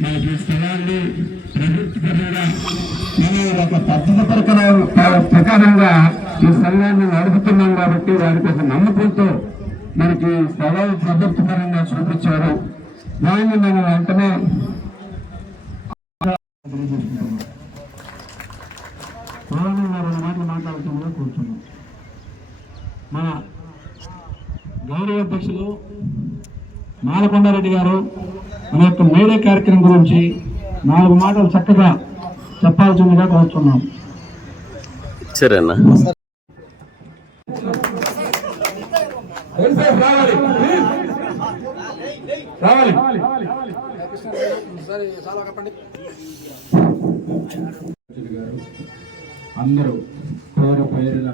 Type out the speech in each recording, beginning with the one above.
మనకి స్థలాన్ని ప్రభుత్వ ఒక పద్ధతి ప్రకారంగా ఈ స్థలాన్ని నడుపుతున్నాం కాబట్టి వారికి ఒక నమ్మకంతో మనకి స్థలాలు ప్రభుత్వ పరంగా చూపించారు. దాన్ని మనం వెంటనే రెండు మాటలు మాట్లాడుతుందో కూర్చున్నాం. మన గౌరవ అధ్యక్షులు మాలకొండారెడ్డి గారు మన యొక్క మేడే కార్యక్రమం గురించి 4 మాటలు చక్కగా చెప్పాల్సిందిగా కోరుతున్నాం. సరేనా అందరూ పేరు పేరున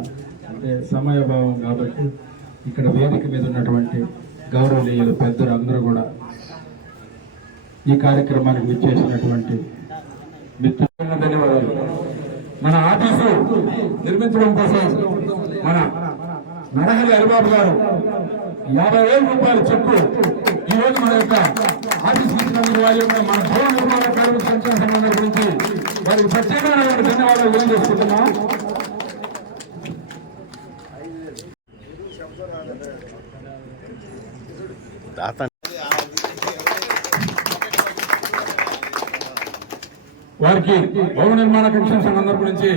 అంటే సమయభావం కాబట్టి ఇక్కడ వేదిక మీద ఉన్నటువంటి గౌరవనీయులు పెద్దలు అందరూ కూడా ఈ కార్యక్రమానికి విచ్చేసినటువంటి మిత్రులకు ధన్యవాదాలు. మన ఆఫీసు నిర్మించడం కోసం మన నరహరి హరిబాబు గారు 50,000 రూపాయల చెక్కు ఈ రోజు మన యొక్క ఆఫీస్ ఇచ్చినందుకు వారి యొక్క మన భవన నిర్మాణ కార్మిక సంక్షేమ సంఘం గురించి వారికి ప్రత్యేకమైన ధన్యవాదాలు తెలియజేసుకుంటున్నాం. వారికి భవన నిర్మాణ కమిషన్ సంఘం గురించి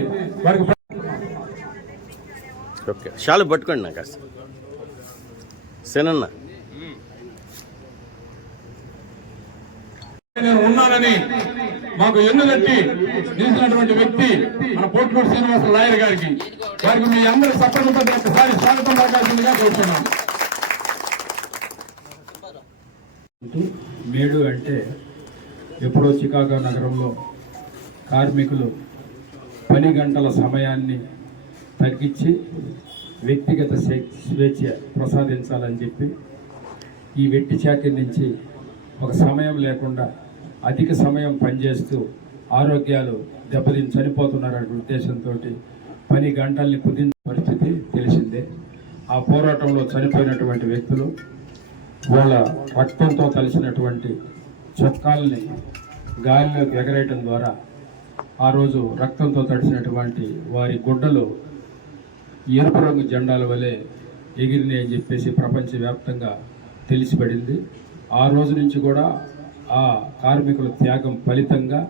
వారికి షాలు పట్టుకోండి నాకు కాస్త సేనన్న నేను ఉన్నానని మాకు ఎన్నుగట్టి నిలిచినటువంటి వ్యక్తి మన పోట్లూరు శ్రీనివాస లాయర్ గారికి వారికి మీ అందరి సప్రమతో ఒకసారి స్వాగతం పలకాల్సిందిగా కోరుతున్నాం. మేడు అంటే ఎప్పుడో చికాగో నగరంలో కార్మికులు పని గంటల సమయాన్ని తగ్గించి వ్యక్తిగత స్వేచ్ఛ ప్రసాదించాలని చెప్పి ఈ వెట్టి చాకరీ నుంచి ఒక సమయం లేకుండా అధిక సమయం పనిచేస్తూ ఆరోగ్యాలు దెబ్బతిని చనిపోతున్నారనే ఉద్దేశంతో పని గంటల్ని కుదించే పరిస్థితి తెలిసిందే. ఆ పోరాటంలో చనిపోయినటువంటి వ్యక్తులు వాళ్ళ రక్తంతో కలిసినటువంటి చొక్కాలని గాలిలోకి ఎగరేయటం ద్వారా ఆ రోజు రక్తంతో తడిసినటువంటి వారి గుడ్డలు ఎరుపు రంగు జెండాల వలె ఎగిరినాయి అని చెప్పేసి ప్రపంచవ్యాప్తంగా తెలిసిపడింది. ఆ రోజు నుంచి కూడా ఆ కార్మికుల త్యాగం ఫలితంగా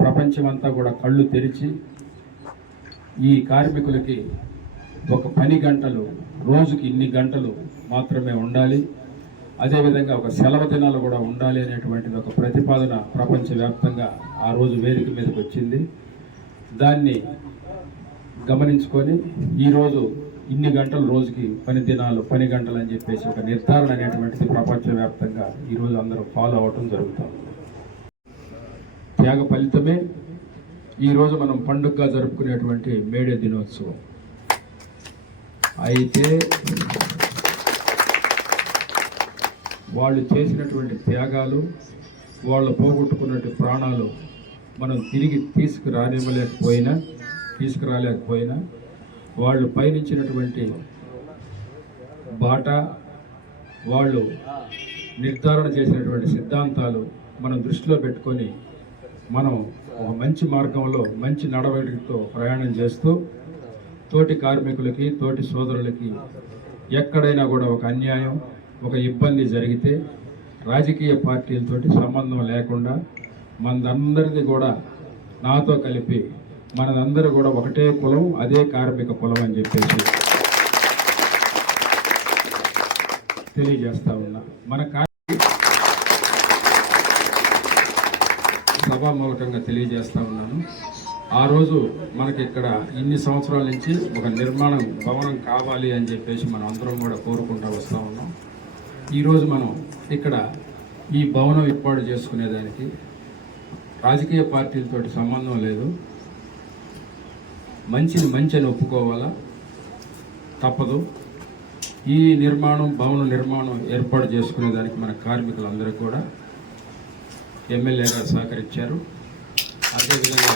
ప్రపంచమంతా కూడా కళ్ళు తెరిచి ఈ కార్మికులకి ఒక పని గంటలు రోజుకి ఇన్ని గంటలు మాత్రమే ఉండాలి, అదేవిధంగా ఒక సెలవు దినాలు కూడా ఉండాలి అనేటువంటిది ఒక ప్రతిపాదన ప్రపంచవ్యాప్తంగా ఆ రోజు వేదిక మీదకి వచ్చింది. దాన్ని గమనించుకొని ఈరోజు ఇన్ని గంటలు రోజుకి పని గంటలు అని చెప్పేసి ఒక నిర్ధారణ అనేటువంటిది ప్రపంచవ్యాప్తంగా ఈరోజు అందరూ ఫాలో అవటం జరుగుతుంది. త్యాగ ఫలితమే ఈరోజు మనం పండుగగా జరుపుకునేటువంటి మేడే దినోత్సవం. అయితే వాళ్ళు చేసినటువంటి త్యాగాలు, వాళ్ళు పోగొట్టుకున్నటువంటి ప్రాణాలు మనం తిరిగి తీసుకురాలేకపోయినా వాళ్ళు పయనించినటువంటి బాట, వాళ్ళు నిర్ధారణ చేసినటువంటి సిద్ధాంతాలు మనం దృష్టిలో పెట్టుకొని మనం ఒక మంచి మార్గంలో మంచి నడవడికతో ప్రయాణం చేస్తూ తోటి కార్మికులకి తోటి సోదరులకి ఎక్కడైనా కూడా ఒక అన్యాయం ఒక ఇబ్బంది జరిగితే రాజకీయ పార్టీలతోటి సంబంధం లేకుండా మనందరిది కూడా నాతో కలిపి మనందరూ కూడా ఒకటే కులం, అదే కార్మిక కులం అని చెప్పేసి తెలియజేస్తా ఉన్నా. మన సభామూలకంగా తెలియజేస్తా ఉన్నాను. ఆ రోజు మనకి ఇక్కడ ఇన్ని సంవత్సరాల నుంచి ఒక భవనం కావాలి అని చెప్పేసి మనం అందరం కూడా కోరుకుంటూ వస్తూ ఉన్నాం. ఈరోజు మనం ఇక్కడ ఈ భవనం ఏర్పాటు చేసుకునేదానికి రాజకీయ పార్టీలతోటి సంబంధం లేదు. మంచి అని ఒప్పుకోవాలా, తప్పదు. ఈ భవన నిర్మాణం ఏర్పాటు చేసుకునేదానికి మన కార్మికులందరూ కూడా ఎమ్మెల్యే గారు సహకరించారు. అదేవిధంగా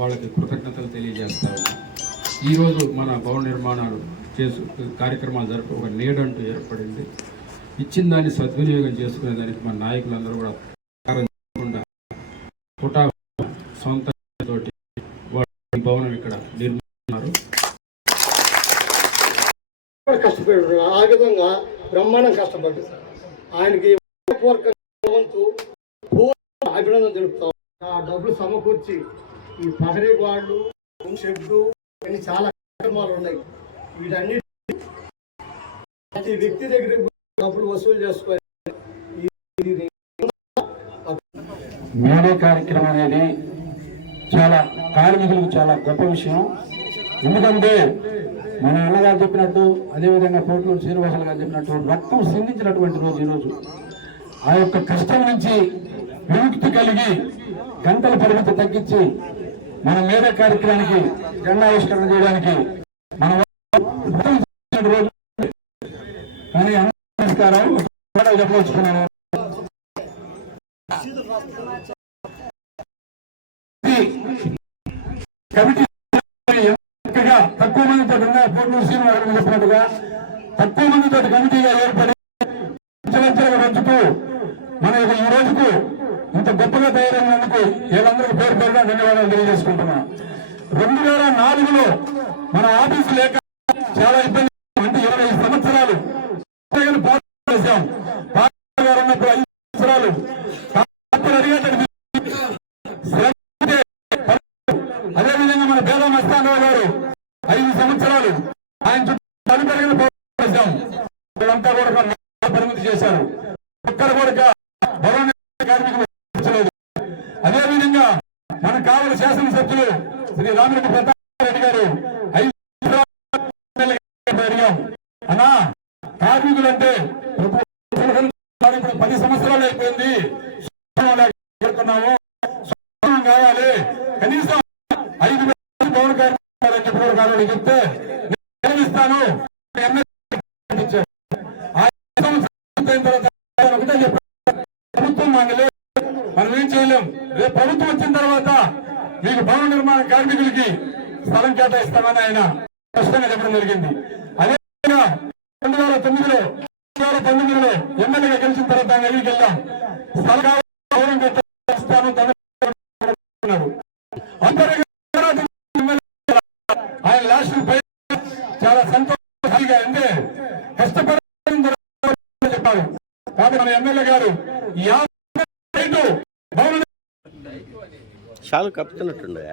వాళ్ళకి కృతజ్ఞతలు తెలియజేస్తా ఉన్నాం. ఈరోజు మన భవన నిర్మాణాలు కార్యక్రమాలు జరుపు ఒక నీడంటూ ఏర్పడింది. ఇచ్చిన దాన్ని సద్వినియోగం చేసుకునే దానికి మన నాయకులందరూ కూడా పుటా సొంత తోటి భవనం ఇక్కడ నిర్మిస్తున్నారు. కష్టపడు ఆ విధంగా బ్రహ్మాండం కష్టపడ్డు. ఆయనకి అభినందన తెలుపుతాం. ఆ డబ్బులు సమకూర్చి ఈ పహరీ వాళ్ళు షెడ్డు అన్ని చాలా కార్యక్రమాలు ఉన్నాయి. వీటన్ని ప్రతి వ్యక్తి దగ్గర డబ్బులు వసూలు చేసుకొని మేడే కార్యక్రమం అనేది చాలా కార్మికులకు చాలా గొప్ప విషయం. ఎందుకంటే మన అన్నగారు చెప్పినట్టు, అదేవిధంగా పోట్లూరు శ్రీనివాసులు గారు చెప్పినట్టు రక్తం సిందించినటువంటి రోజు ఈరోజు. ఆ యొక్క కష్టం నుంచి విముక్తి కలిగి గంటల పరిమితి తగ్గించి మన మేడే కార్యక్రమానికి జెండావిష్కరణ చేయడానికి మన రోజు. కానీ నమస్కారం చెప్పవచ్చుకున్నాను. కమిటీ తక్కువ మందితో పోట్లూరు శ్రీనివాసులు చెప్పినట్టుగా తక్కువ మందితో కమిటీగా ఏర్పడి అంచెలంచెలుగా పెంచుతూ మన ఈ రోజుకు ఇంత గొప్పగా తయారైనందుకు వీళ్ళందరికీ పేరు పేరుగా ధన్యవాదాలు తెలియజేసుకుంటున్నాం. 2004లో మన ఆఫీసు లేక చాలా ఇబ్బంది, అంటే 20 సంవత్సరాలు చేశాం. గారు ఉన్నప్పుడు 5 సంవత్సరాలు అదేవిధంగా మన పేద మస్తానరావు గారు 5 సంవత్సరాలు ఆయన చుట్టూ పెరిగిన చేశాం. వీళ్ళంతా కూడా పరిమితి చేశారు. ఒక్కరు కూడా కార్మికులు. అదేవిధంగా మనకు కావలసిన శాసనసభ్యులు శ్రీ రామిరెడ్డి ప్రతాప్ రెడ్డి గారు 5 సంవత్సరాలు అన్నా కార్మికులు అంటే 10 సంవత్సరాలు అయిపోయింది, కావాలి కనీసం 5,000 భవన కార్మికులు చెప్తే నేను ఇస్తాను. ప్రభుత్వం మాంగలే, మనం ఏం చేయలేం. రేపు ప్రభుత్వం వచ్చిన తర్వాత మీకు భవన నిర్మాణ కార్మికులకి స్థలం కేటాయిస్తామని ఆయన స్పష్టంగా చెప్పడం జరిగింది. అదేవిధంగా 2009లో ఎమ్మెల్యేగా గెలిచిన తర్వాత ఆయన ఎన్నికకి వెళ్ళాం. స్థలం ఆయన లాస్ట్ చాలా సంతోషంగా అంటే కష్టపడి చెప్పారు. కాబట్టి మన ఎమ్మెల్యే గారు షాలు కప్పుతున్నట్టుండే.